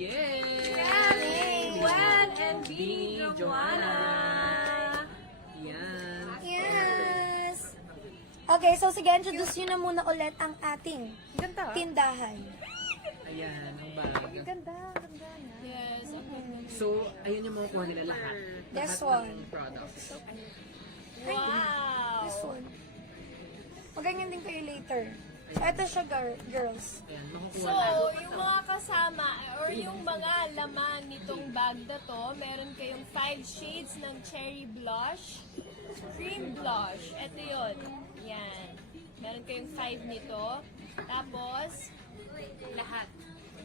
Yay! Gwen and Bini Joanna. Yan. Yes! Okay, so sige, introduce nyo na muna ulit ang ating Ganda. tindahan. Ayan, ang bag. Ganda na. Yes, okay. So, ayun yung makukuha nila lahat. This Lahat one. ng products. Wow! This one. Maganyan din kayo later. So, ito siya, girls. Ayan, makukuha So, lahat. yung mga kasama or yung mga laman nitong bag na to, meron kayong 5 shades ng cherry blush, cream blush. Ito yun. Yan. Meron kayong 5 nito. Tapos, lahat.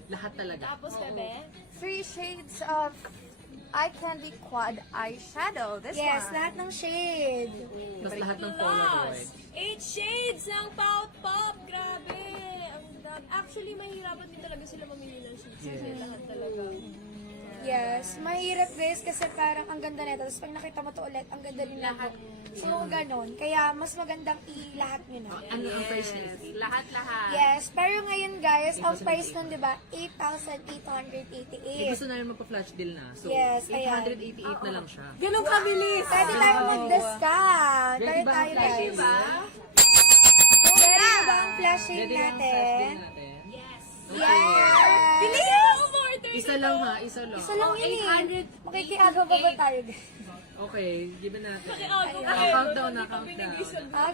Lahat talaga. Tapos, bebe, 3 shades of eye candy quad eyeshadow. This Yes, one. lahat ng shade. Tapos lahat ng plus Polaroid. 8 shades ng Pout Pop. Grabe! Ang dami. Actually, mahirapan din talaga sila mamili ng shades. Kasi lahat talaga. Yes, mahirap guys kasi parang ang ganda nito. Tapos pag nakita mo to ulit, ang ganda rin lahat. So, ganon. Kaya mas magandang ilahat nyo na. Ano ang price niya? Lahat-lahat. Yes, pero ngayon guys, ang 8,888. price nun, di ba, Eh, 8,888. gusto namin magpa-flash deal na. So, Yes, ayan. 888 na lang siya. Ganun kabilis. Pwede tayo mag-discount. Ready Pwede ba ang tayo flash guys. deal na? Ready na ba ang flashing Ready ba ang flash natin? deal natin? Yes. Yes! Bilis! Umorder Isa lang ha, isa lang. Isa lang yun eh. Makikiagaw pa ba tayo guys? Okay, give natin. Ako Countdown na, countdown.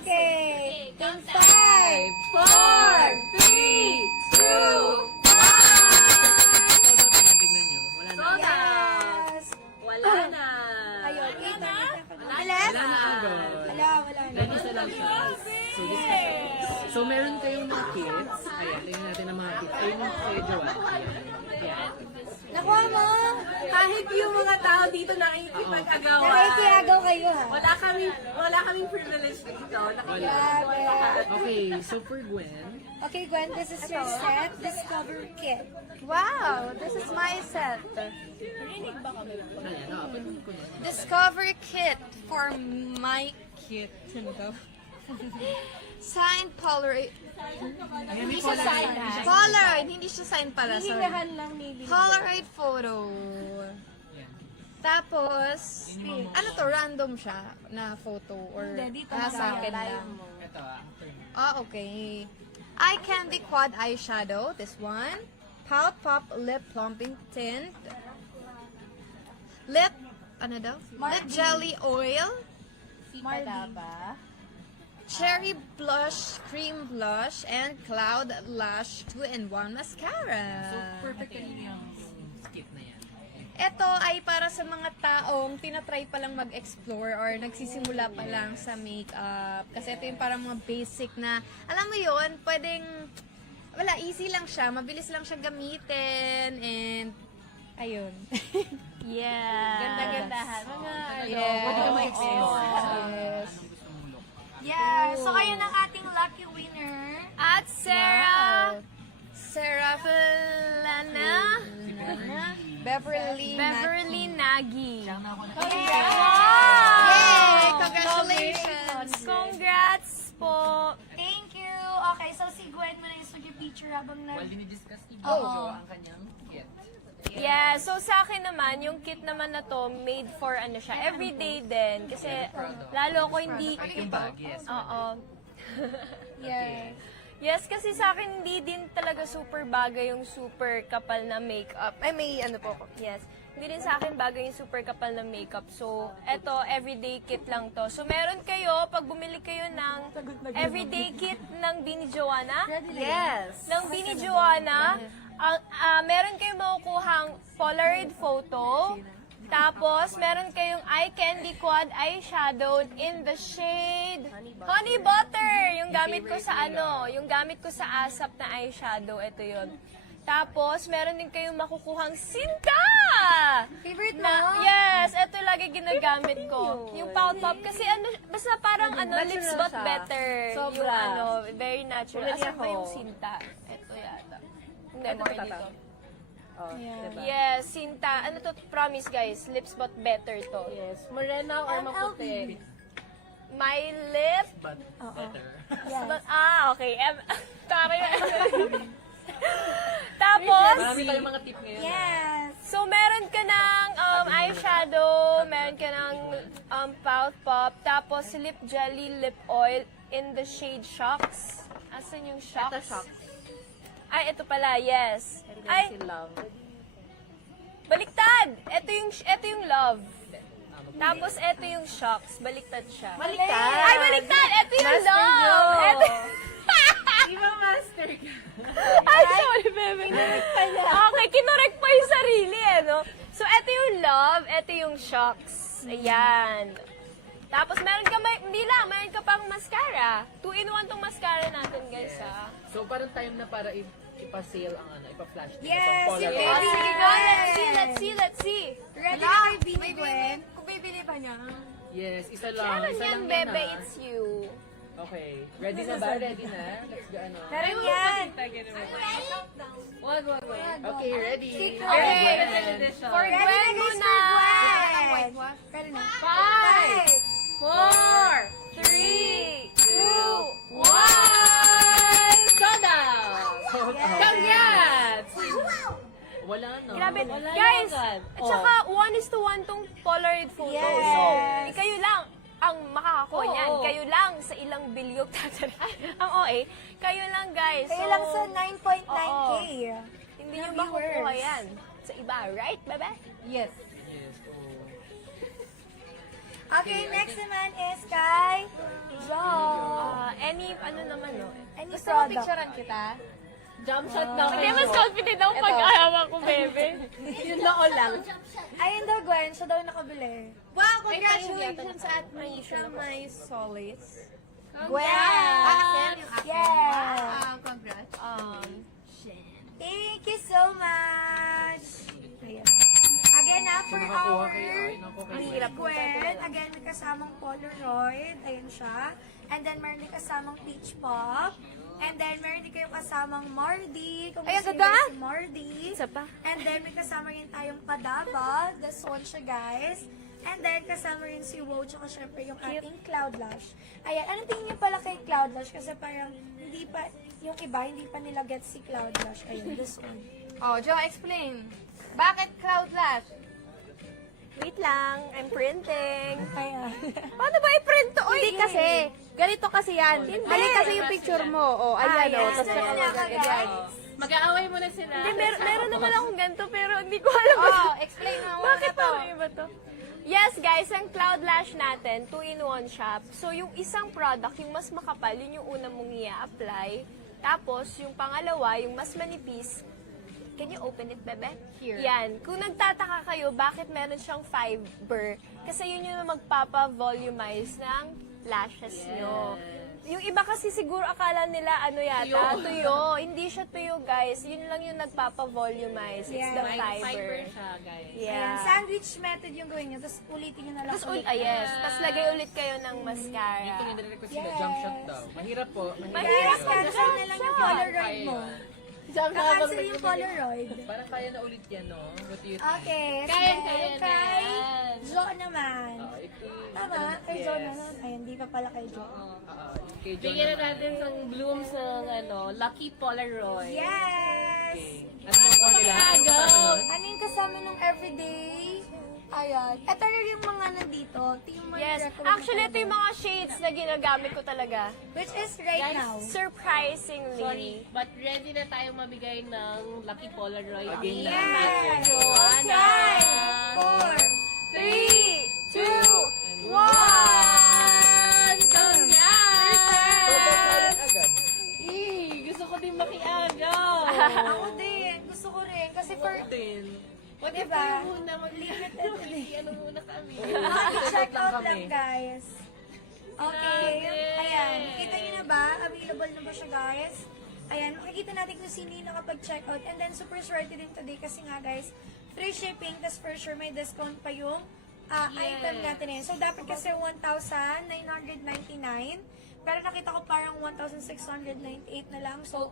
Okay. In 5, 4, 3, 2, 1! Tignan nyo, wala na. yes! Wala na. Ayun, kita. Wala na agad. Wala na. Then isa lang siya. So, so meron kayong mga kits. Ayan, tingnan natin ang mga kits. Ayun yung kay Joanne. Ayan. Nakuha mo? Kahit yung mga tao dito nakikipag-agawan. Nakikiagaw kayo ha. Wala kaming privilege dito. Grabe. Okay, so for Gwen, Okay, Gwen, this is your set. Discover kit. Wow, this is my set. ayan, open ko na. Discover kit for my kit. Signed Polaroid. Ayan, may Polaroid, hindi siya signed pala. Sorry. lang maybe. Polaroid photo. Ayan. Tapos, ano to, random siya na photo or sa akin lang. Ito Okay. Eye candy quad eyeshadow, this one. Pout Pop lip plumping tint. Lip, ano daw? Lip jelly oil. Cherry blush, cream blush, and cloud lash 2-in-1 mascara. So, perfect kanina yung kit na yan. Ito ay para sa mga taong tinatry pa lang mag-explore or nagsisimula pa lang sa makeup. Kasi ito yung parang mga basic na, alam mo yon, pwedeng, wala, easy lang siya, mabilis lang siya gamitin, and, ayun. Yeah. Ganda-gandahan. Mga Yes. Pwede ka ma-explore. Yes. Anong gusto mong look? Yeah, so ayun ang ating lucky winner. At Sarah Sarah Felana. Beverly Nagy. Yay! Congratulations! Congrats po! Thank you. Okay, so si Gwen mo na yung studio picture habang While dinidiscuss ni Oo. Jojo ang kanyang kit. Yeah, so sa akin naman, yung kit naman na to, made for ano siya, everyday din. Kasi lalo ko hindi... Yung bag, yes. Oo. Yes. Yes, kasi sa akin hindi din talaga super bagay yung super kapal na makeup. Ay, may ano po ko. Yes. Hindi din sa akin bagay yung super kapal na makeup. So, eto, everyday kit lang to. So, meron kayo, pag bumili kayo ng everyday kit ng Bini Joanna, Yes! ng Bini Joanna, meron kayong makukuhang Polaroid photo, tapos meron kayong eye candy quad eyeshadow in the shade Honey Butter, yung gamit ko sa yung gamit ko sa ASAP na eyeshadow, ito yun. Tapos meron din kayong makukuhang Sinta! Favorite mo? Yes, ito lagi ginagamit ko. Yung Pout Pop kasi basta parang lips but better. Yung very natural. Asan ba yung Sinta? Ito yata. Hindi, more dito. Yes, Sinta. Ano to? Promise guys, lips but better to. Yes. Morena or maputi? My lip. But better. Okay. Tama yun. Tapos, Marami tayong mga tip ngayon. Yes. So, meron ka ng eyeshadow, meron ka ng Pout Pop, tapos lip jelly, lip oil in the shade Shocks. Asan yung Shocks? Ito, Shocks. Ay, ito pala, yes. Ay, Si Love. baliktad! Ito yung Love. Tapos, ito yung Shocks. Baliktad siya. Baliktad. Ay, baliktad! Ito yung Master Love! Joe. Ito... Di ba master ka? Ay, sorry, bebe. Okay, kinorek pa yung sarili, no? So, ito yung Love, ito yung Shocks. Ayan. Tapos, meron ka pang mascara. 2-in-1 tong mascara natin, guys, ha? So parang time na para ipa-sale ang ipa-flash. Yes, Pang yung Polaroid. baby. Sige, go. Let's see. Ready na kay Bini Gwen? Kung bibili pa niya. Yes, isa lang. Meron Isa yan, lang bebe. yan, It's you. Okay. Ready na ba? Ready na? Let's go, ano. Meron yan. Wag. Okay, ready. Okay. For Ready Gwen na guys muna. for Gwen. Ready na. 5, 4, 3, 2, 1. Sold out! Congrats! Wala na. Grabe. Wala Guys, na agad. at saka 1:1 tong Polaroid photo. Yes. So, kayo lang ang makakakuha Oo. niyan. Kayo lang sa ilang bilyog ang OA. Kayo lang, guys. Kaya So, lang sa 9.9K. hindi nyo na makukuha viewers. yan sa iba. Right, bebe? Yes. Yes, oh. Okay, next naman is kay Jo. Any, ano naman, no? Any Gusto mo product? picturean kita? Jump shot na Hindi, mas confident ako pag-ayawan ko, bebe. Yung noo lang. Ayun daw, Gwen. Siya daw nakabili. Wow, congratulations at me from my Solace. Gwen! Yes! Yes! Congrats. Thank you so much! Ayan. Again, na for Nakakuha our kayo. Ay, naku, kayo. Mahirap Gwen. Again, may kasamang Polaroid. Ayan siya. And then, meron din kasamang Peach Pop. And then, meron din kayong kasamang Mardi. Kung Ay, gusto ang niyo ganda! si Mardi. Isa pa. And then, may kasama rin tayong Padaba. This one siya, guys. And then, kasama rin si Wow, tsaka syempre yung ating Cloud Lash. Ayan, anong tingin niyo pala kay Cloud Lash? Kasi parang, hindi pa, yung iba, hindi pa nila get si Cloud Lash. Ayun, this one. Oh, Jo, explain. Bakit Cloud Lash? Wait lang, I'm printing. Ayan. Paano ba i-print to? Hindi kasi. Ganito kasi yan. Mali kasi yung picture mo. Oh, ayan. Ayan, Oh, tapos gusto niya ka, guys. Mag-aaway muna sila. Hindi, meron naman akong ganito, pero hindi ko alam. Oh, explain mo. Bakit parang iba to? Yes, guys, ang Cloud Lash natin, 2-in-1 shop. So, yung isang product, yung mas makapal, yun yung una mong i-apply. Tapos, yung pangalawa, yung mas manipis. Can you open it, bebe? Here. Yan. Kung nagtataka kayo, bakit meron siyang fiber? Kasi yun yung magpapa-volumize ng lashes nyo. Yung iba kasi siguro akala nila ano yata, tuyo. Hindi siya tuyo, guys. Yun lang yung nagpapa-volumize. It's Yeah. the May fiber. fiber siya, guys. Ayan, Yeah. sandwich method yung gawin niyo. Tapos ulitin niyo na lang. Tapos, yes. Tapos lagay ulit kayo ng mascara. Ito yung nire-request nila, jump shot daw. Mahirap po. Mahirap. Yes, cancel na lang yung Polaroid mo. Jump shot. Kakancel yung Polaroid. Parang kaya na ulit yan, no? What do you think? Okay, Kaya sige. na Kay yan. Jo naman. Ito, Tama? Kay Jo naman. Ay, hindi pa pala kay Jo. kay John Bigyan na naman. natin ng blooms ng Lucky Polaroid. Yes! Okay. Ano yung core nila? Go! Ano yung kasama nung everyday? Ayan. Ito rin yung mga nandito. Ito yung mga Yes. recommend Actually, ito yung mga shades na ginagamit ko talaga. Which is right now. Surprisingly. Sorry, but ready na tayo mabigay ng Lucky Polaroid. Again na. Yes! Joanna. Okay! 4. 3, 2, 1! Congrats! Agad. Gusto ko din makiagaw. Ako din. Gusto ko rin. Kasi for... What if Diba? kayo muna mag-limited ano muna kami? Check out kami. lang, guys. Okay. Ayan. Nakita niyo na ba? Available na ba siya, guys? Ayan. Makikita natin kung sino yung nakapag-check out. And then, super swerte din today kasi nga, guys, free shipping. Tas for sure, may discount pa yung item natin eh. So, dapat kasi 1,999. Pero nakita ko parang 1,698 na lang. So,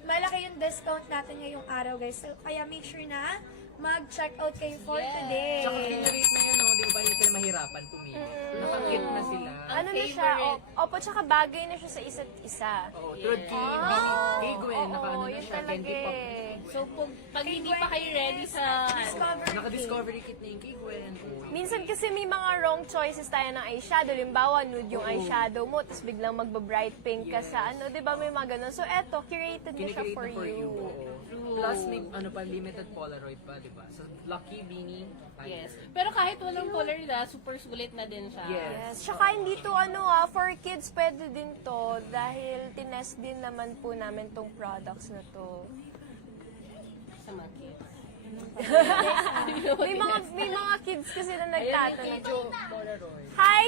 malaki yung discount natin ngayong araw, guys. So, kaya make sure na mag-check out kayo for today. Tsaka kinarate na yun, no? Di ba hindi sila mahirapan pumili? Nakakit na sila. Ano na siya? Opo, tsaka bagay na siya sa isa't isa. Oo, tulad kay Gwen, nakaano na yun siya, talaga candy pop. eh. So, pag hindi pa kayo ready sa... Naka-discovery kit na yung kay Gwen. Minsan kasi may mga wrong choices tayo ng eyeshadow. Limbawa, nude yung eyeshadow mo, tapos biglang magba-bright pink ka sa ano, di ba may mga ganun. So eto, curated na siya Kinikreate for na for you. you. Oo. Plus, may ano pa, limited Polaroid pa, di ba? So, Lucky Beanie. Yes. Pero kahit walang color na, super sulit na din siya. Yes. Yes. Tsaka hindi to for kids pwede din to dahil tinest din naman po namin tong products na to. Sa mga kids. May mga kids kasi na Ayan yung nagtatanong. Kijo Polaroid. Hi,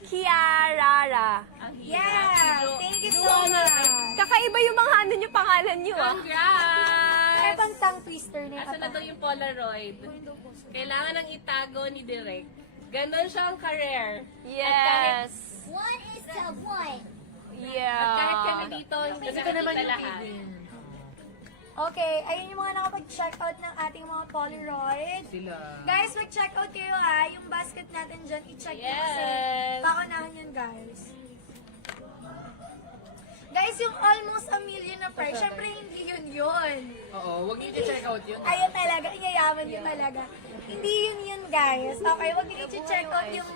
Kiarara. Yeah! Thank you so much! Kakaiba yung mga ano nyo, pangalan nyo ah. Congrats! Ebang tongue twister na Asa na daw yung Polaroid? Kailangan nang itago ni Direk. Ganon siyang career. Yes. One is to one. Yeah. Kahit kami dito, hindi nakakita lahat. Okay, ayun yung mga nakapag-check out ng ating mga Polaroid. Sila. Guys, mag-check out kayo yung basket natin dyan, i-check nyo kasi Yes. paunahan yun guys. Guys, yung almost a million na price, syempre hindi yun. Oo, wag niyo i-check out yun. Ayun talaga, iyayaman yun talaga. Hindi yun guys. Okay, wag niyo i-check out yung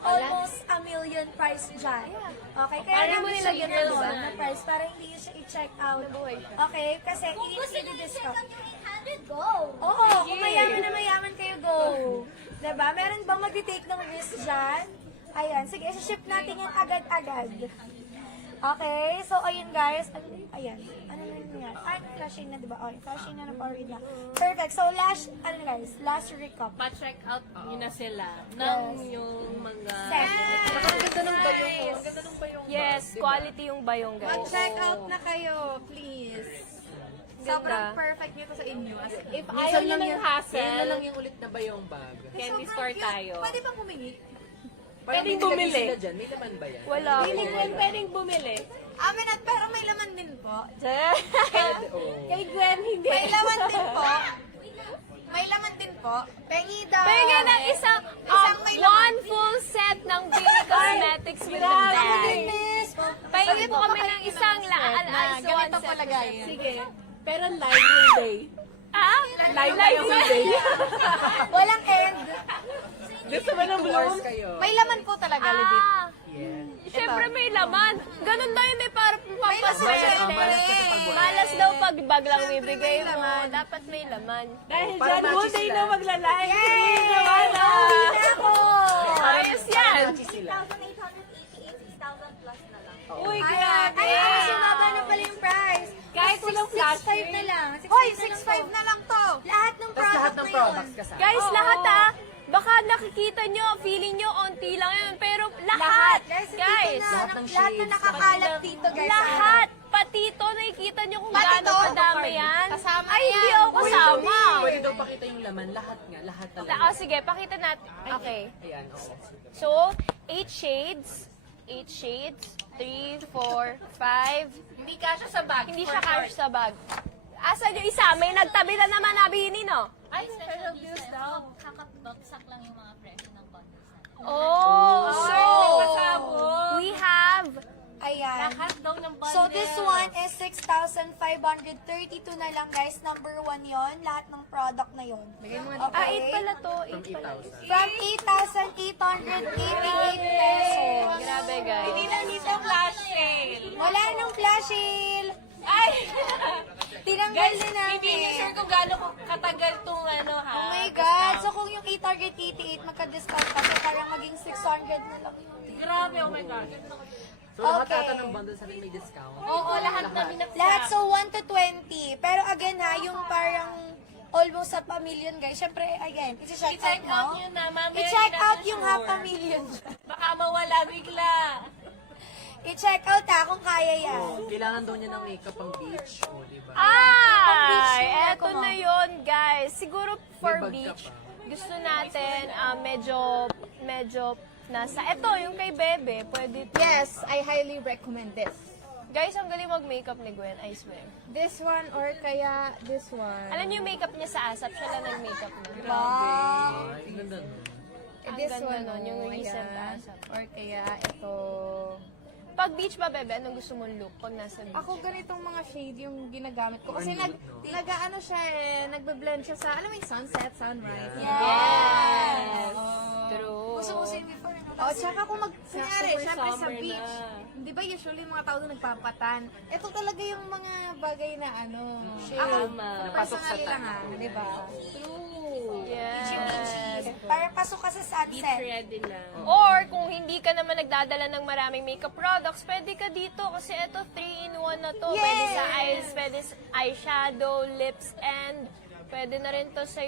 almost a million price dyan. Okay, kaya Parang namin mo siya nilagyan ginawa ng na price para hindi yun siya i-check out. Okay, kasi i-discount. 800, go. Oo, kung mayaman na mayaman kayo, go. Diba? Meron bang mag-take ng risk dyan? Ayan, sige, ship natin yan agad-agad. Okay, so ayun guys. Ayan, ano na yan? Ay, flashing na, diba? Okay, flashing na Polaroid na. Perfect. So last, last recap. Pa-check out nyo na sila ng yung mga... Set. Ang ganda ng bayong mo. Ang ganda ng bayong Yes, bag, di ba? quality yung bayong guys. Mag-check out na kayo, please. Sobrang perfect nito sa inyo. As in, If ayaw nyo ng Yan na hassle, lang yung ulit na bayong bag. candy store tayo. Pwede bang humingi? Parang Pwedeng may nilagay bumili. sila dyan. May laman ba yan? Wala. Hindi Gwen pwedeng bumili. Amin at pero may laman din po. Oo. Kay Gwen, hindi. May laman din po. May laman din po. Pengi daw. Pengi ng isang may one full set ng Beauty Cosmetics with the bag. Pahingi po kami ng isang ganito one po set. lagayin. Sige. Pero live will day. Ah? Live tayo will day. Walang end. Gusto mo ng Course bloom? kayo. May laman po talaga, legit. Ah, Yeah. syempre may laman. Ganun daw yun para pampaswerte. Malas kasi pag wala. Malas daw pag bag lang bibigay mo. Dapat may laman. Dahil Para dyan, whole matches day lang. na magla-live. Yay! Ako! Ayos yan! Matches sila. 6,888, 6,000 plus na lang. Uy, Ayan. grabe. Ay, mas sumaba na pala yung price. Kahit walang flash 6.5 na lang. Hoy, 6.5 6.5 na lang to. Lahat ng Tapos product lahat ng na yun. products kasama. Guys, lahat baka nakikita nyo, feeling nyo, onti lang yun. Pero lahat, Guys, guys, lahat ng na shades, nakakalat dito, guys. lahat, pati ito, nakikita nyo kung Pati gaano to, kadami yan. kasama Ay, hindi yan. ako kasama. Pwede daw pakita yung laman. Lahat nga. Lahat talaga. Sige, pakita natin. Okay. Ayan, oo. So, 8 shades. 8 shades. 3, 4, 5. Hindi kasha sa bag. Hindi for siya short. cash sa bag. Asan yung isa? May nagtabi na naman nabini, no? Ay, special deals daw. Kakabagsak lang yung mga presyo ng bundles natin. Oh, Ay, so, pasabog. we have, Ayan. Lahat daw ng bundles. So, this one is 6,532 na lang, guys. Number 1 yon, lahat ng product na yon. 8 pala to. From 8 pala. 8,000. From 8,888 pesos. Grabe, guys. Hindi lang dito flash sale. Wala nang flash sale. Ay! Tinanggal Guys, na hindi niyo namin. sure kung gaano katagal tong ano ha. Oh my God. So, kung yung 888, magka-discount pa. So, parang maging 600 na lang yun. Grabe, oh my God. So, lahat Okay. ata ng bundles natin may discount. Oo, lahat namin na Lahat, so 1 to 20. Pero again ha, yung parang almost half a million, guys. Syempre, again, i-check I-check out out, nyo na, mamaya. I-check hindi out natin yung sure. half a million. Baka mawala bigla. I-check out ha, kung kaya yan. Oh, kailangan daw niya ng makeup pang beach. O, diba? Ay, beach, eto ako, na yon guys. Siguro for May bag ka beach, pa. gusto natin medyo nasa, eto yung kay Bebe, pwede to. Yes, I highly recommend this. Guys, ang galing mag-makeup ni Gwen, I swear. This one or kaya this one. Alam niyo yung makeup niya sa ASAP, siya lang nag-makeup niya. Wow. Ay, ang ganda nun. Ang This ganda one, nun, yung oh, recent ayan. ASAP. Or kaya ito. Pag beach ba, bebe, anong gusto mong look pag nasa beach? Ako ganitong mga shade yung ginagamit ko. Kasi Or nude, no? nag-ano siya nagbe-blend siya sa, alam mo yung sunset, sunrise. Yes! True. Gusto yung before, no? O, tsaka kung kunyari, Super syempre sa summer beach, na. di ba usually mga tao doon nagpapatan? Ito talaga yung mga bagay na ano, Shade. ako, Tama. Napasok sa personally lang tan. di ba? Yes. Para pasok ka sa Beach sunset. ready na. Or kung hindi ka naman nagdadala ng maraming makeup products, pwede ka dito kasi ito 3-in-1 na to. Pwede sa eyes, pwede sa eyeshadow, lips, and pwede na rin to sa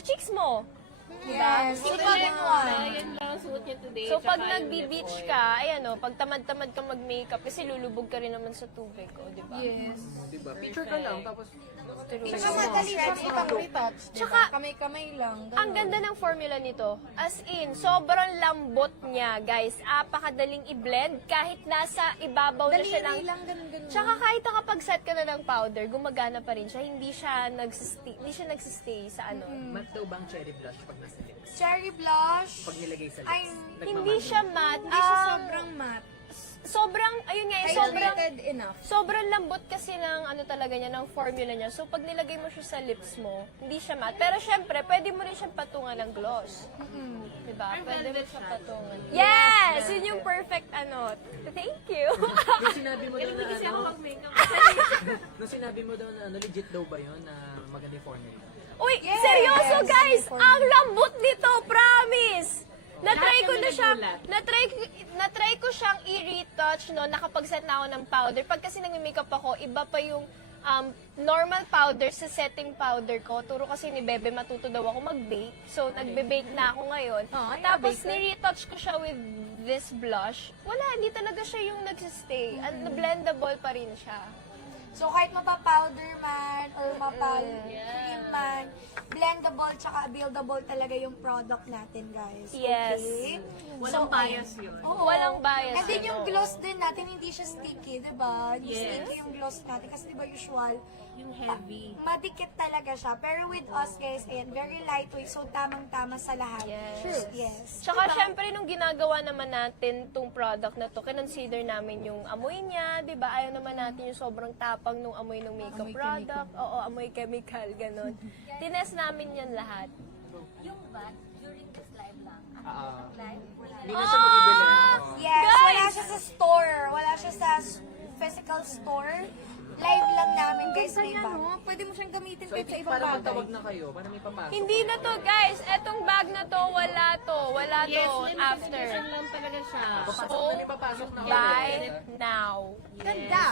cheeks mo. Diba? Yes. So, Ito pag, din one. Yan lang ang suot niya today. so pag tsaka yung nagbi-beach lip oil. ka, ayan o, pag tamad-tamad ka mag-makeup, kasi lulubog ka rin naman sa tubig, o, diba? Yes. Diba? Picture ka lang, tapos Tsaka madali siya pang retouch, di ba? Tsaka- Kamay-kamay lang. ganun. Ang ganda ng formula nito. As in, sobrang lambot niya, guys. Apakadaling i-blend kahit nasa ibabaw na siya ng... Daliri lang, ganun-ganun. Tsaka kahit nakapag-set ka na ng powder, gumagana pa rin siya. Hindi siya nagsistay sa ano. matte daw bang cherry blush pag nasa lips? Cherry blush. Pag nilagay sa lips. Ay, Hindi siya matte. Hindi siya sobrang matte. Sobrang, ayun nga, sobrang... Hydrated enough. Sobrang lambot kasi ng ano talaga niya, ng formula niya. So, pag nilagay mo siya sa lips mo, hindi siya matte. Pero syempre, pwede mo rin siyang patungan ng gloss. Diba? Pwede mo siyang patungan. Yes! Yun yung perfect ano. Thank you. Yung sinabi mo daw na Kasi ako ano, mag-makeup. nung sinabi mo daw na ano, legit daw ba yun na maganda yung formula? Uy, seryoso guys! Ang lambot nito, promise! Na-try ko na siya, na-try ko siyang i-retouch no, nakapag-set na ako ng powder. Pag kasi nag-makeup ako, iba pa yung normal powder sa setting powder ko. Turo kasi ni Bebe, matuto daw ako mag-bake. So, nagbe-bake na ako ngayon. Tapos, ni-retouch ko siya with this blush. Wala, hindi talaga siya yung nagsistay. Blendable pa rin siya. So, kahit mapa-powder man or mapa-cream man, blendable tsaka buildable talaga yung product natin, guys. Yes. Okay? Walang bias yun. Oo. Walang bias, And then yung ano. gloss din natin, hindi siya sticky, di ba? Hindi Yes. sticky yung gloss natin. Kasi di ba usual, Yung heavy. madikit talaga siya. Pero with us, guys, ayan, very lightweight. So, tamang-tama sa lahat. Yes. True. Yes. Tsaka syempre nung ginagawa naman natin tong product na to, kinonsider namin yung amoy niya, 'di ba? Ayaw naman natin yung sobrang tapang nung amoy ng makeup product. Oo, amoy chemical ganun. Tinest namin 'yan lahat. Yung bat, during this live lang. Live? Wala. Hindi na siya makibili. Yes, Guys! wala siya sa store. Wala siya sa physical store. Live lang namin, guys, may Kaya bag. no, pwede mo siyang gamitin So, kahit sa ibang para bagay. magtawag na kayo, para may papasok. Hindi na to, guys. Etong bag na to, wala to. Wala to Yes, limited after. edition lang talaga siya. Papasok na, may papasok na kayo. Buy now. Ganda!